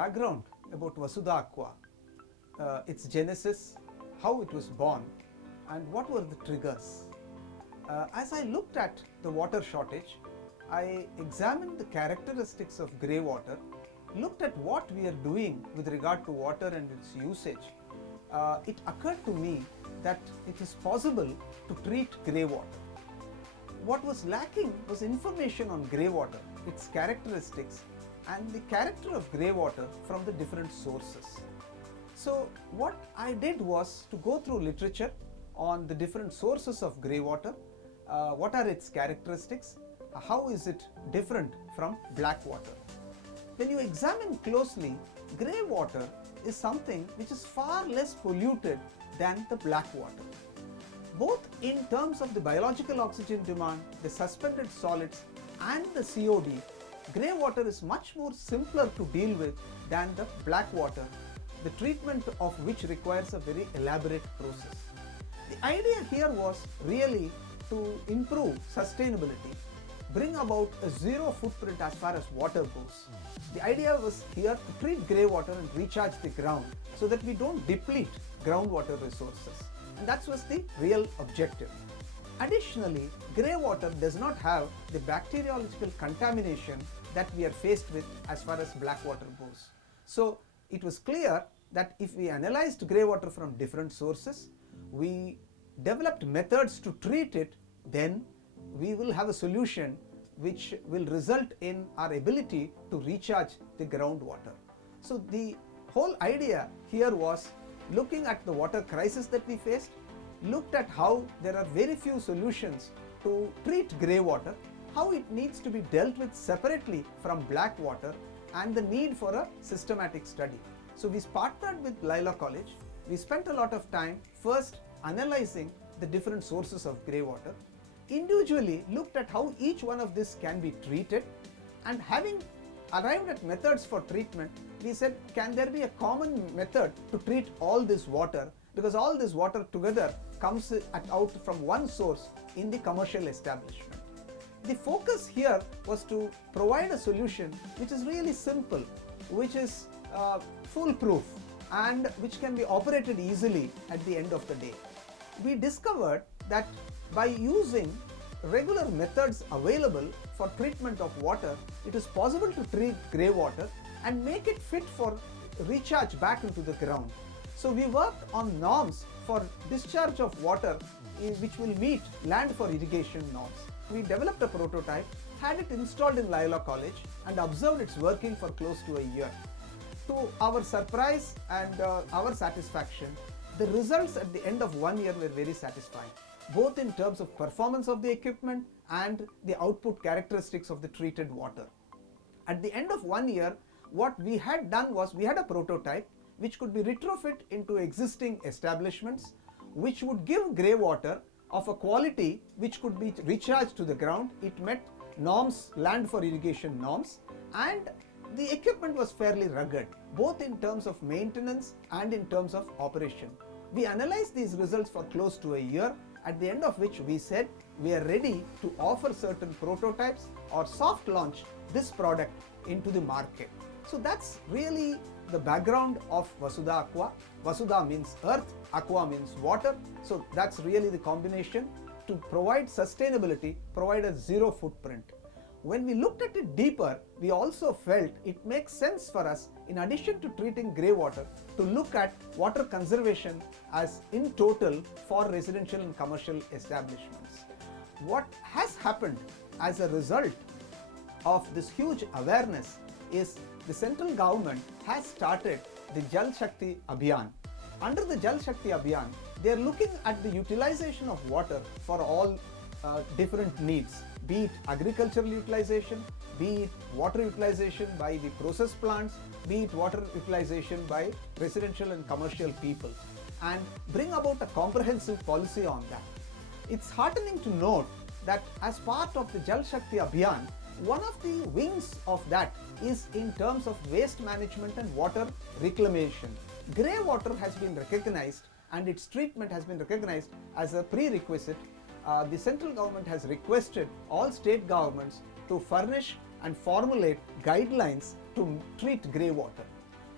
background about Vasudha Aqua, its genesis, how it was born, and what were the triggers. As I looked at the water shortage, I examined the characteristics of grey water, looked at what we are doing with regard to water and its usage. It occurred to me that it is possible to treat grey water. What was lacking was information on grey water, its characteristics, and the character of grey water from the different sources. So what I did was to go through literature on the different sources of grey water, what are its characteristics, how is it different from black water. When you examine closely, grey water is something which is far less polluted than the black water. Both in terms of the biological oxygen demand, the suspended solids and the COD, grey water is much more simpler to deal with than the black water, the treatment of which requires a very elaborate process. The idea here was really to improve sustainability, bring about a zero footprint as far as water goes. The idea was here to treat grey water and recharge the ground so that we don't deplete groundwater resources. And that was the real objective. Additionally, grey water does not have the bacteriological contamination that we are faced with as far as black water goes. So it was clear that if we analyzed grey water from different sources, we developed methods to treat it, then we will have a solution which will result in our ability to recharge the groundwater. So the whole idea here was looking at the water crisis that we faced, looked at how there are very few solutions to treat grey water, how it needs to be dealt with separately from black water, and the need for a systematic study. So we partnered with Lila College. We spent a lot of time first analyzing the different sources of grey water, individually looked at how each one of this can be treated, and having arrived at methods for treatment, we said, can there be a common method to treat all this water, because all this water together comes out from one source in the commercial establishment. The focus here was to provide a solution which is really simple, which is foolproof, and which can be operated easily at the end of the day. We discovered that by using regular methods available for treatment of water, it is possible to treat grey water and make it fit for recharge back into the ground. So we worked on norms for discharge of water which will meet land for irrigation norms. We developed a prototype, had it installed in Lila College, and observed its working for close to a year. To our surprise and our satisfaction, the results at the end of 1 year were very satisfying, both in terms of performance of the equipment and the output characteristics of the treated water. At the end of 1 year, what we had done was we had a prototype which could be retrofit into existing establishments, which would give grey water of a quality which could be recharged to the ground. It met norms, land for irrigation norms, and the equipment was fairly rugged, both in terms of maintenance and in terms of operation. We analyzed these results for close to a year, at the end of which we said we are ready to offer certain prototypes or soft launch this product into the market. So that's really the background of Vasudha Aqua. Vasudha means earth, aqua means water. So that's really the combination to provide sustainability, provide a zero footprint. When we looked at it deeper, we also felt it makes sense for us, in addition to treating grey water, to look at water conservation as in total for residential and commercial establishments. What has happened as a result of this huge awareness is the central government has started the Jal Shakti Abhiyan. Under the Jal Shakti Abhiyan, they are looking at the utilization of water for all different needs, be it agricultural utilization, be it water utilization by the process plants, be it water utilization by residential and commercial people, and bring about a comprehensive policy on that. It's heartening to note that as part of the Jal Shakti Abhiyan, one of the wings of that is in terms of waste management and water reclamation. Grey water has been recognized and its treatment has been recognized as a prerequisite. The central government has requested all state governments to furnish and formulate guidelines to treat grey water.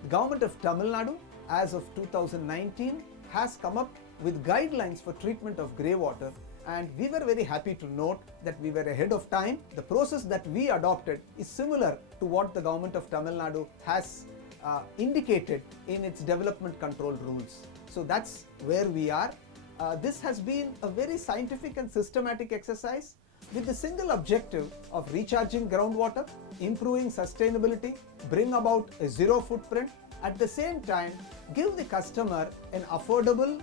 The government of Tamil Nadu, as of 2019, has come up with guidelines for treatment of grey water, and we were very happy to note that we were ahead of time. The process that we adopted is similar to what the government of Tamil Nadu has indicated in its development control rules. So that's where we are. This has been a very scientific and systematic exercise with the single objective of recharging groundwater, improving sustainability, bring about a zero footprint, at the same time give the customer an affordable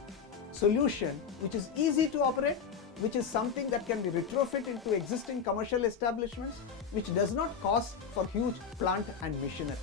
solution which is easy to operate, which is something that can be retrofit into existing commercial establishments, which does not cost for huge plant and machinery.